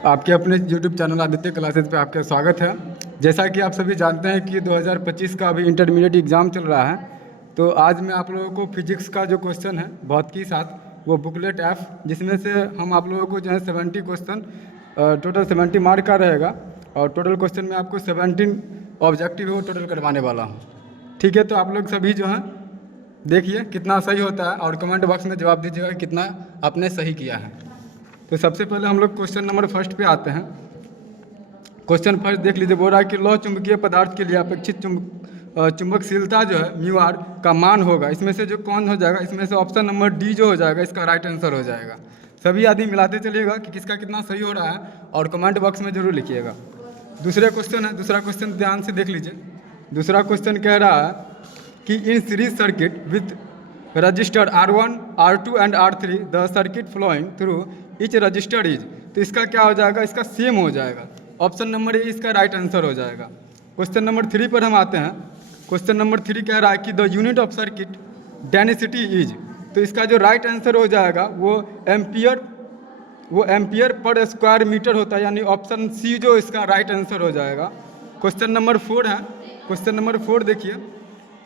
आपके अपने YouTube channel Aditya classes पे आपका स्वागत है। जैसा कि आप सभी जानते हैं कि 2025 का अभी इंटरमीडिएट एग्ज़ाम चल रहा है, तो आज मैं आप लोगों को फिजिक्स का जो क्वेश्चन है भौतिकी साथ वो बुकलेट एफ, जिसमें से हम आप लोगों को जो है 70 क्वेश्चन टोटल 70 मार्क का रहेगा और टोटल क्वेश्चन में आपको 17 ऑब्जेक्टिव है वो टोटल करवाने वाला हूँ। ठीक है, तो आप लोग सभी जो हैं देखिए कितना सही होता है और कमेंट बॉक्स में जवाब दीजिएगा कितना आपने सही किया है। तो सबसे पहले हम लोग क्वेश्चन नंबर फर्स्ट पे आते हैं। क्वेश्चन फर्स्ट देख लीजिए, बोल रहा है कि लौह चुंबकीय पदार्थ के लिए अपेक्षित चुंबकशीलता जो है म्यू आर का मान होगा। इसमें से जो कौन हो जाएगा, इसमें से ऑप्शन नंबर डी जो हो जाएगा इसका राइट आंसर हो जाएगा। सभी आदमी मिलाते चलिएगा कि किसका कितना सही हो रहा है और कमेंट बॉक्स में जरूर लिखिएगा। दूसरा क्वेश्चन है, दूसरा क्वेश्चन ध्यान से देख लीजिए। दूसरा क्वेश्चन कह रहा है कि in series circuit with register R1, R2 and R3 the circuit flowing through each register is. तो इसका क्या हो जाएगा, इसका सेम हो जाएगा। ऑप्शन नंबर ए इसका राइट आंसर हो जाएगा। क्वेश्चन नंबर 3 पर हम आते हैं। क्वेश्चन नंबर 3 कह रहा है कि the unit of circuit density is. तो इसका जो राइट आंसर हो जाएगा वो एम्पियर पर स्क्वायर मीटर होता है, यानी ऑप्शन सी जो इसका राइट आंसर हो जाएगा। क्वेश्चन नंबर 4 है। क्वेश्चन नंबर 4 देखिए।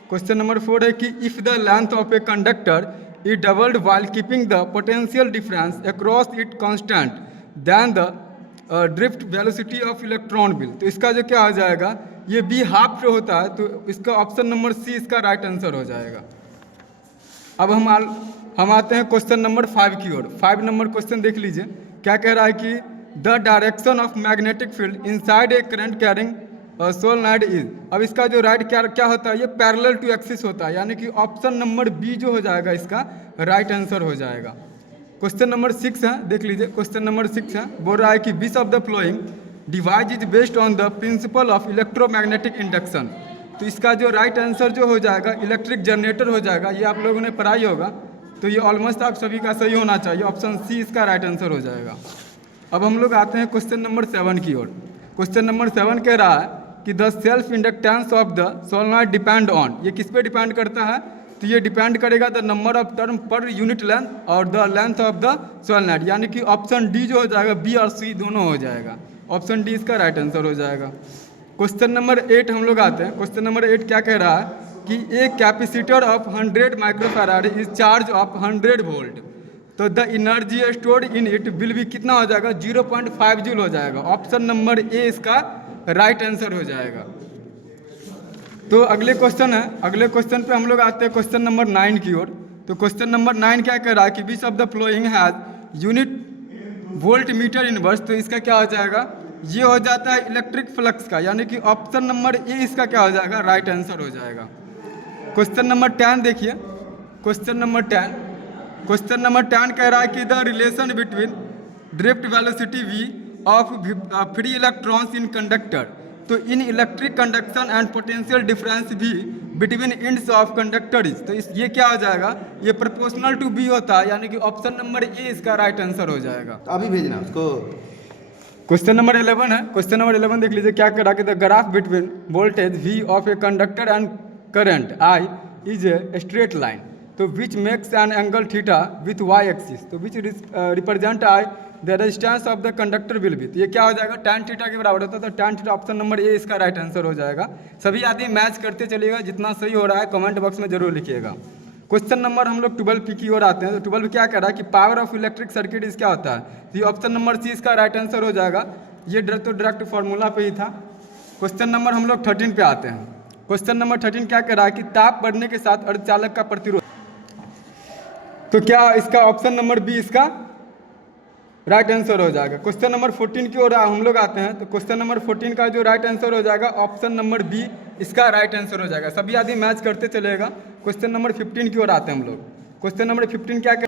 क्वेश्चन नंबर 4 है कि if the length of a conductor is doubled while keeping the potential difference across it constant then the drift velocity of electron will. तो इसका जो क्या हो जाएगा, ये बी हाफ पे होता है, तो इसका ऑप्शन नंबर सी इसका राइट आंसर हो जाएगा। अब हम आते हैं क्वेश्चन नंबर 5 की ओर। 5 नंबर क्वेश्चन देख लीजिए, क्या कह रहा है कि the direction of magnetic field inside a current carrying solenoid is. अब इसका जो राइट क्या होता है, ये पैरेलल टू एक्सिस होता है, यानी कि ऑप्शन नंबर बी जो हो जाएगा इसका राइट आंसर हो जाएगा। क्वेश्चन नंबर 6 है, देख लीजिए। क्वेश्चन नंबर 6 है, बोल रहा है कि which of the flowing device is based on the principle of electromagnetic induction. तो इसका जो राइट आंसर जो हो जाएगा इलेक्ट्रिक जनरेटर हो जाएगा। ये आप लोगों ने पढ़ाई होगा, तो ये ऑलमोस्ट आप सभी का सही होना चाहिए। ऑप्शन सी इसका राइट आंसर हो जाएगा। अब हम लोग आते हैं क्वेश्चन नंबर 7 की ओर। क्वेश्चन नंबर 7 कह रहा है कि the self inductance of the solenoid depend on. ये किस पे डिपेंड करता है, तो ये डिपेंड करेगा the number of turn per unit length और the length of the solenoid, यानी कि ऑप्शन डी जो हो जाएगा, बी और सी दोनों हो जाएगा। ऑप्शन डी इसका राइट आंसर हो जाएगा। क्वेश्चन नंबर 8 हम लोग आते हैं। क्वेश्चन नंबर 8 क्या कह रहा है कि एक capacitor of 100 microfarad is charge of 100 volt. तो the energy stored in it will भी कितना हो जाएगा, 0.5 जूल हो जाएगा। ऑप्शन नंबर ए इसका राइट आंसर हो जाएगा। तो अगले क्वेश्चन है, अगले क्वेश्चन पे हम लोग आते हैं क्वेश्चन नंबर 9 की ओर। तो क्वेश्चन नंबर 9 क्या कह रहा है कि which of the flowing has unit volt meter inverse. तो इसका क्या हो जाएगा, ये हो जाता है इलेक्ट्रिक फ्लक्स का, यानी कि ऑप्शन नंबर ए इसका क्या हो जाएगा, राइट आंसर हो जाएगा। क्वेश्चन नंबर 10 देखिए। क्वेश्चन नंबर 10, क्वेश्चन नंबर 10 कह रहा है कि the relation between drift velocity v of free electrons in conductor. तो in electric conduction and potential difference भी between ends of conductor is. तो ये क्या हो जाएगा, ये प्रोपोर्शनल टू बी होता है, यानी कि ऑप्शन नंबर ए इसका राइट आंसर हो जाएगा। तो अभी भेजना उसको। क्वेश्चन नंबर 11 है। क्वेश्चन नंबर 11 देख लीजिए, क्या कह रहा है कि the graph between voltage v of a conductor and current I is a straight line. तो which makes an angle theta with y axis. तो which represent I the resistance of the conductor will be. तो ये क्या हो जाएगा, tan theta के बराबर होता है। तो tan theta option number A इसका राइट आंसर हो जाएगा। सभी आदमी मैच करते चलिएगा, जितना सही हो रहा है कमेंट बॉक्स में जरूर लिखिएगा। क्वेश्चन नंबर हम लोग 12 पी की ओर आते हैं। तो 12 क्या कह रहा है कि पावर ऑफ इलेक्ट्रिक सर्किट इस क्या होता है। तो ये ऑप्शन नंबर सी इसका राइट आंसर हो जाएगा। ये डायरेक्ट फार्मूला पे ही था। क्वेश्चन नंबर हम लोग 13 पे आते हैं। क्वेश्चन नंबर 13 क्या कह रहा है कि ताप बढ़ने के साथ अर्धचालक का प्रतिरोध। तो क्या इसका ऑप्शन नंबर बी इसका राइट आंसर हो जाएगा। क्वेश्चन नंबर 14 की ओर हम लोग आते हैं। तो क्वेश्चन नंबर 14 का जो राइट आंसर हो जाएगा, ऑप्शन नंबर बी इसका राइट आंसर हो जाएगा। सभी आदमी मैच करते चलेगा। क्वेश्चन नंबर 15 की ओर आते हैं हम लोग। क्वेश्चन नंबर 15 क्या कह,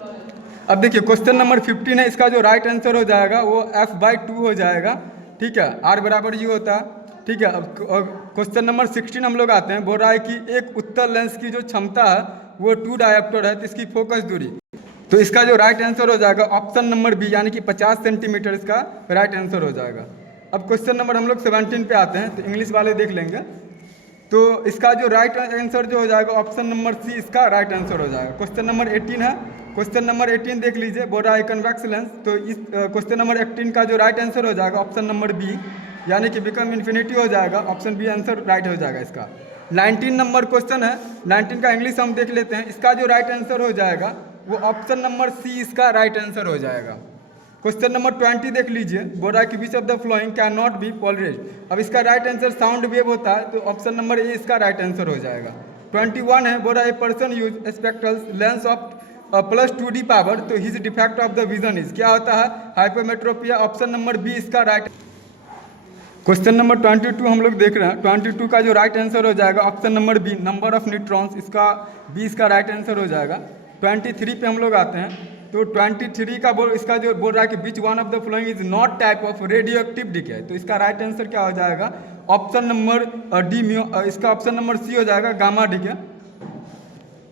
अब देखिए क्वेश्चन नंबर 15 है, इसका जो राइट आंसर हो जाएगा वो f/2 हो जाएगा। ठीक है, r बराबर जी होता है। ठीक है, अब क्वेश्चन नंबर 16 हम लोग आते हैं। बोल रहा है कि एक उत्तल लेंस की जो क्षमता है वो 2 डायोप्टर है, तो इसकी फोकस दूरी। तो इसका जो राइट आंसर हो जाएगा ऑप्शन नंबर बी, यानी कि 50 सेंटीमीटर इसका राइट आंसर हो जाएगा। अब क्वेश्चन नंबर हम लोग 17 पे आते हैं। तो इंग्लिश वाले देख लेंगे। तो इसका जो राइट आंसर जो हो जाएगा ऑप्शन नंबर सी इसका राइट आंसर हो जाएगा। क्वेश्चन नंबर 18 है। क्वेश्चन नंबर 18 देख लीजिए, बोल रहा है कन्वेक्स लेंस। तो इस क्वेश्चन नंबर 18 का जो राइट आंसर हो जाएगा ऑप्शन नंबर बी, यानी कि बिकम इन्फिनिटी हो जाएगा। ऑप्शन बी आंसर राइट हो जाएगा इसका। 19 नंबर क्वेश्चन है। 19 का इंग्लिश हम देख लेते हैं। इसका जो राइट आंसर हो जाएगा वो ऑप्शन नंबर सी इसका राइट आंसर हो जाएगा। क्वेश्चन नंबर 20 देख लीजिए, बोल रहा है कि which of the flowing can not be polarised. अब इसका राइट आंसर साउंड वेव होता है, तो ऑप्शन नंबर ए इसका राइट आंसर हो जाएगा। 21 है, बोल रहा है person use spectral lens of plus 2D power, तो his defect of the vision is, क्या होता है, हाइपरमेट्रोपिया। ऑप्शन नंबर बी इसका राइट। क्वेश्चन नंबर 22 हम लोग देख रहे हैं। 22 का जो राइट आंसर हो जाएगा option number B, number of neutrons, इसका बी इसका राइट आंसर हो जाएगा। 23 पे हम लोग आते हैं। तो 23 का इसका जो बोल रहा है कि which one of the flowing is not type of radio active decay, तो इसका राइट आंसर क्या हो जाएगा, ऑप्शन नंबर डी म्यू, इसका ऑप्शन नंबर सी हो जाएगा, गामा डिके।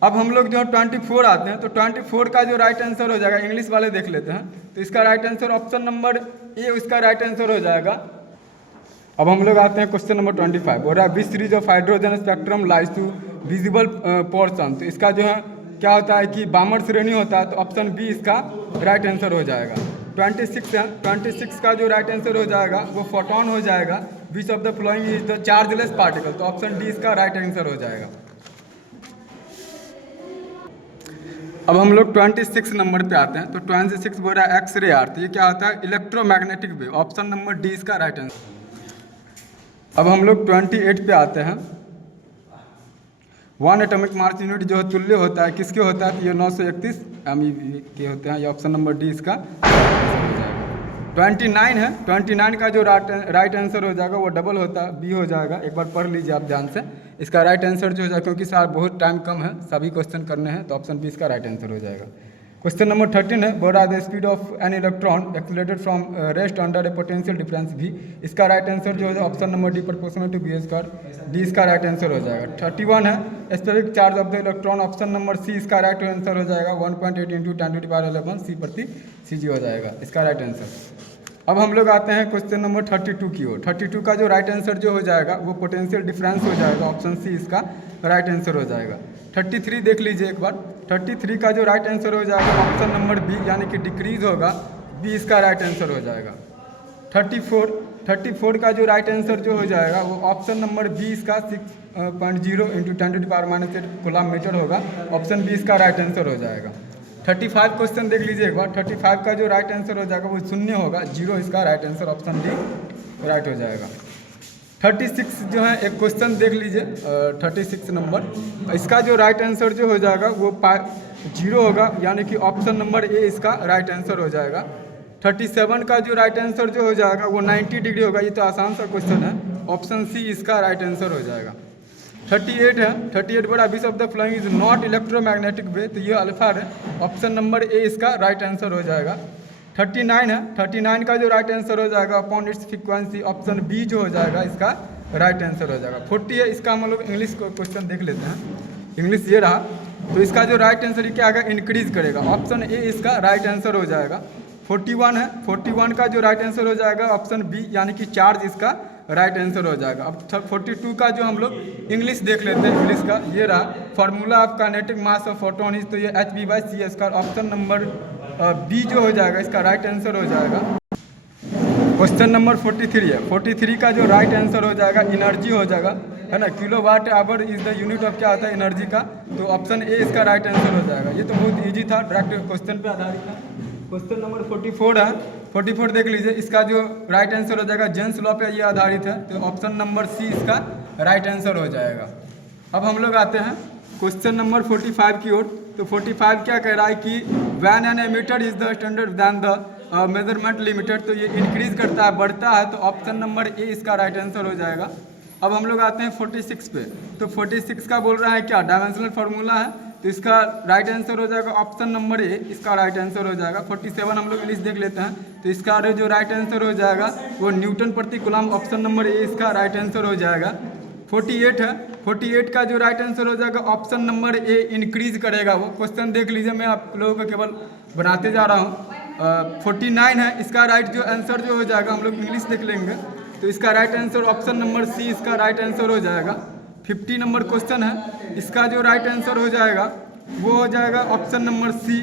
अब हम लोग जो 24 आते हैं, तो 24 का जो राइट आंसर हो जाएगा, इंग्लिश वाले देख लेते हैं। तो इसका right answer option number A इसका राइट आंसर हो जाएगा। अब हम लोग आते हैं क्वेश्चन नंबर 25, बोल रहा है which series of hydrogen spectrum lies to visible portion, तो इसका जो है क्या होता है कि बामर श्रेणी होता है, तो ऑप्शन बी इसका राइट आंसर हो जाएगा। 26 है। 26 का जो राइट आंसर हो जाएगा वो फोटोन हो जाएगा। विच of the flowing is the chargeless particle, तो ऑप्शन डी इसका राइट आंसर हो जाएगा। अब हम लोग 26 नंबर पे आते हैं। तो 26 बोल रहा है एक्सरे आर्थ, ये क्या होता है, electromagnetic wave. Option number D इसका राइट आंसर। अब हम लोग 28 पे आते हैं। 1 एटॉमिक मास यूनिट जो तुल्य होता है किसके होता है, तो ये 931 MEV के होते हैं। ये ऑप्शन नंबर डी इसका 29 है। 29 का जो राइट आंसर हो जाएगा वो डबल होता है, बी हो जाएगा। एक बार पढ़ लीजिए आप ध्यान से। इसका राइट आंसर जो हो जाएगा, क्योंकि सर बहुत टाइम कम है, सभी क्वेश्चन करने हैं, तो ऑप्शन बी इसका राइट आंसर हो जाएगा। क्वेश्चन नंबर 13 है, बोल रहा है the speed of an electron accelerated from rest under a potential difference भी, इसका राइट आंसर जो है option number D proportional to B square, D इसका राइट आंसर हो जाएगा। 31 है, specific charge of the electron, option number C इसका right answer हो जाएगा। 1.8 × 10⁻11 C प्रति CG हो जाएगा इसका राइट आंसर। अब हम लोग आते हैं क्वेश्चन नंबर 32 की ओर। 32 का जो राइट आंसर जो हो जाएगा वो पोटेंशियल डिफरेंस हो जाएगा। ऑप्शन सी इसका राइट आंसर हो जाएगा। 33 देख लीजिए एक बार। 33 का जो राइट आंसर हो जाएगा ऑप्शन नंबर बी, यानी कि डिक्रीज होगा, बी इसका राइट आंसर हो जाएगा। 34 का जो राइट आंसर जो हो जाएगा वो ऑप्शन नंबर बी इसका 6.0 × 10⁻⁸ कूलम मीटर होगा। ऑप्शन बी इसका राइट आंसर हो जाएगा। 35 क्वेश्चन देख लीजिए एक बार। 35 का जो राइट आंसर हो जाएगा वो शून्य होगा, 0 इसका right answer, option D right हो जाएगा। 36 जो है एक क्वेश्चन देख लीजिए, 36 नंबर, इसका जो राइट आंसर जो हो जाएगा वो 0 होगा, यानी कि ऑप्शन नंबर ए इसका राइट आंसर हो जाएगा। 37 का जो राइट आंसर जो हो जाएगा वो 90 डिग्री होगा। ये तो आसान सा क्वेश्चन है, ऑप्शन सी इसका राइट आंसर हो जाएगा। 38 है। 38 बड़ा which of the flowing is not electromagnetic wave, तो ये अल्फा है, ऑप्शन नंबर ए इसका राइट आंसर हो जाएगा। 39 है। 39 का जो राइट आंसर हो जाएगा upon its frequency, option B जो हो जाएगा इसका राइट आंसर हो जाएगा। 40 है, इसका हम लोग इंग्लिश को क्वेश्चन देख लेते हैं। इंग्लिश ये रहा, तो इसका जो राइट आंसर क्या आएगा, इंक्रीज करेगा, ऑप्शन ए इसका राइट आंसर हो जाएगा। 41 है। 41 का जो राइट आंसर हो जाएगा ऑप्शन बी, यानी कि चार्ज इसका राइट आंसर हो जाएगा। अब 42 का जो हम लोग इंग्लिश देख लेते हैं, इंग्लिश का ये रहा, formula of kinetic mass of photon is, तो ये hb/c², ऑप्शन नंबर बी जो हो जाएगा इसका राइट आंसर हो जाएगा। क्वेश्चन नंबर 43 है। 43 का जो राइट आंसर हो जाएगा एनर्जी हो जाएगा, है ना, kilowatt hour is the unit of क्या होता है, एनर्जी का, तो ऑप्शन ए इसका राइट आंसर हो जाएगा। ये तो बहुत ईजी था, डायरेक्ट क्वेश्चन पे आधारित था। क्वेश्चन नंबर 44 है। 44 देख लीजिए, इसका जो राइट आंसर हो जाएगा जेन्स लॉ पे ये आधारित है, तो ऑप्शन नंबर सी इसका राइट आंसर हो जाएगा। अब हम लोग आते हैं क्वेश्चन नंबर 45 की ओर। तो 45 क्या कह रहा है कि when an ammeter is the standard than the measurement limited, तो ये इंक्रीज करता है, बढ़ता है, तो ऑप्शन नंबर ए इसका राइट आंसर हो जाएगा। अब हम लोग आते हैं 46 पे। तो 46 का बोल रहा है क्या, डायमेंशनल फार्मूला है, तो इसका राइट आंसर हो जाएगा ऑप्शन नंबर ए इसका राइट आंसर हो जाएगा। 47 हम लोग इंग्लिश देख लेते हैं, तो इसका जो राइट आंसर हो जाएगा वो न्यूटन प्रति कूलम, ऑप्शन नंबर ए इसका राइट आंसर हो जाएगा। 48 है। 48 का जो राइट आंसर हो जाएगा ऑप्शन नंबर ए इंक्रीज करेगा, वो क्वेश्चन देख लीजिए, मैं आप लोगों को केवल बनाते जा रहा हूँ। 49 है, इसका राइट जो आंसर जो हो जाएगा, हम लोग इंग्लिश देख लेंगे, तो इसका right answer option number C इसका राइट आंसर हो जाएगा। 50 नंबर क्वेश्चन है, इसका जो राइट आंसर हो जाएगा वो हो जाएगा ऑप्शन नंबर सी,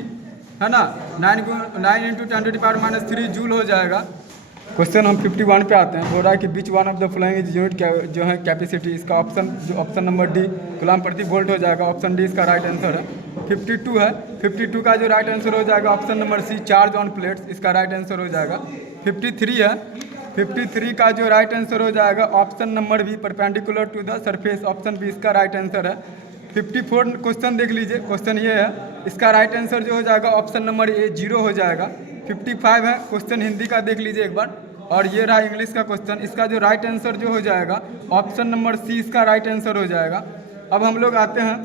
है ना। 9 इंटू 10⁻³ जूल हो जाएगा। क्वेश्चन हम 51 पे आते हैं। बोल रहा है कि which one of the flowing is unit जो है कैपेसिटी, इसका ऑप्शन नंबर डी कूलम प्रति वोल्ट हो जाएगा। ऑप्शन डी इसका राइट आंसर है। 52 है, 52 का जो राइट आंसर हो जाएगा option number C, charge on plates, इसका राइट आंसर हो जाएगा। 53 है, 53 का जो राइट आंसर हो जाएगा option number B, perpendicular to the surface, option B इसका राइट आंसर है। 54 क्वेश्चन देख लीजिए, क्वेश्चन ये है, इसका राइट आंसर जो हो जाएगा ऑप्शन नंबर ए 0 हो जाएगा। 55 है, क्वेश्चन हिंदी का देख लीजिए एक बार, और ये रहा इंग्लिश का क्वेश्चन, इसका जो राइट आंसर जो हो जाएगा ऑप्शन नंबर सी इसका राइट आंसर हो जाएगा। अब हम लोग आते हैं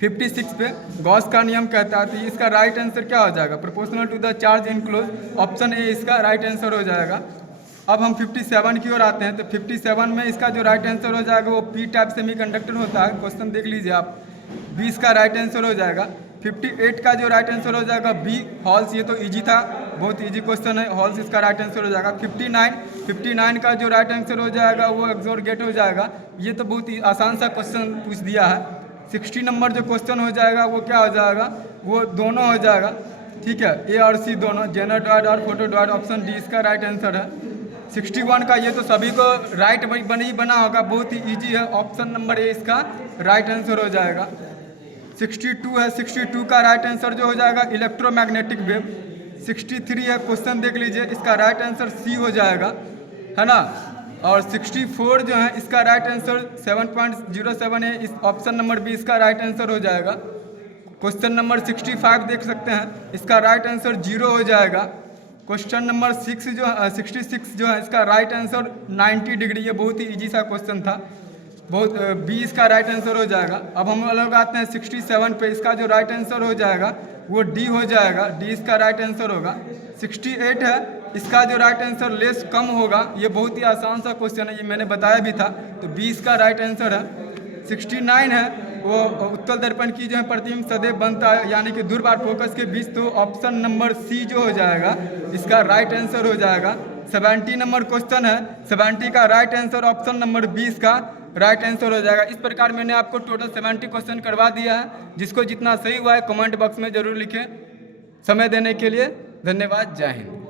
56 पे। गॉस का नियम कहता है, तो इसका राइट आंसर क्या हो जाएगा, proportional to the charge enclose, option A इसका राइट आंसर हो जाएगा। अब हम 57 की ओर आते हैं, तो 57 में इसका जो राइट आंसर हो जाएगा वो पी टाइप सेमीकंडक्टर होता है, क्वेश्चन देख लीजिए आप, बी इसका राइट आंसर हो जाएगा। 58 का जो राइट आंसर हो जाएगा बी हॉल्स, ये तो इजी था, बहुत इजी क्वेश्चन है, हॉल्स इसका राइट आंसर हो जाएगा। 59 का जो राइट आंसर हो जाएगा वो एक्सोर गेट हो जाएगा, ये तो बहुत ही आसान सा क्वेश्चन पूछ दिया है। 60 नंबर जो क्वेश्चन हो जाएगा वो क्या हो जाएगा, वो दोनों हो जाएगा, ठीक है, ए और सी दोनों, जेनोडॉइड और फोटोडॉइड, ऑप्शन डी इसका राइट आंसर है। 61 का ये तो सभी को राइट बना होगा, बहुत ही इजी है, ऑप्शन नंबर ए इसका राइट आंसर हो जाएगा। 62 है, 62 का राइट आंसर जो हो जाएगा इलेक्ट्रोमैग्नेटिक वेव। 63 है, क्वेश्चन देख लीजिए, इसका राइट आंसर सी हो जाएगा, है ना। और 64 जो है इसका राइट आंसर 7.07 है, इस ऑप्शन नंबर बी इसका राइट आंसर हो जाएगा। क्वेश्चन नंबर 65 देख सकते हैं, इसका राइट आंसर 0 हो जाएगा। क्वेश्चन नंबर 66 जो है इसका राइट आंसर 90 डिग्री, ये बहुत ही इजी सा क्वेश्चन था, बहुत बी इसका राइट आंसर हो जाएगा। अब हम लोग आते हैं 67 पे, इसका जो राइट आंसर हो जाएगा वो डी हो जाएगा, डी इसका राइट आंसर होगा। 68 है, इसका जो राइट आंसर लेस कम होगा, ये बहुत ही आसान सा क्वेश्चन है, ये मैंने बताया भी था, तो बी इसका राइट आंसर है। 69 है, वो उत्तल दर्पण की जो है प्रतिबिंब सदैव बनता है, यानी कि दूरपार फोकस के बीच, तो ऑप्शन नंबर सी जो हो जाएगा इसका राइट आंसर हो जाएगा। 70 नंबर क्वेश्चन है, 70 का राइट आंसर ऑप्शन नंबर 20 का राइट आंसर हो जाएगा। इस प्रकार मैंने आपको टोटल 70 क्वेश्चन करवा दिया है, जिसको जितना सही हुआ है कमेंट बॉक्स में जरूर लिखें। समय देने के लिए धन्यवाद, जय हिंद।